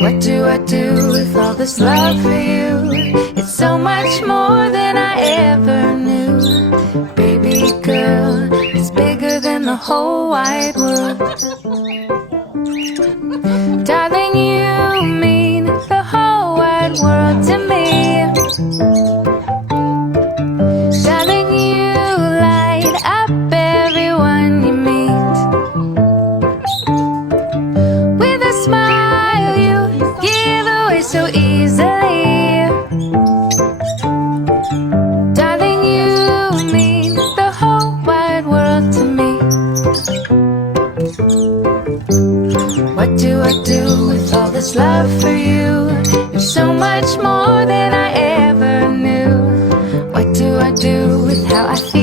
What do I do with all this love for you? It's so much more than I ever knew. Baby girl, it's bigger than the whole wide world. Darling, you mean the whole wide world to me. Darling, you light up everyone you meet. With a smile you give away so easily. Darling, you mean the whole wide world to me. What do I do with all this love for you? It's so much more than I ever knew. What do I do with how I feel?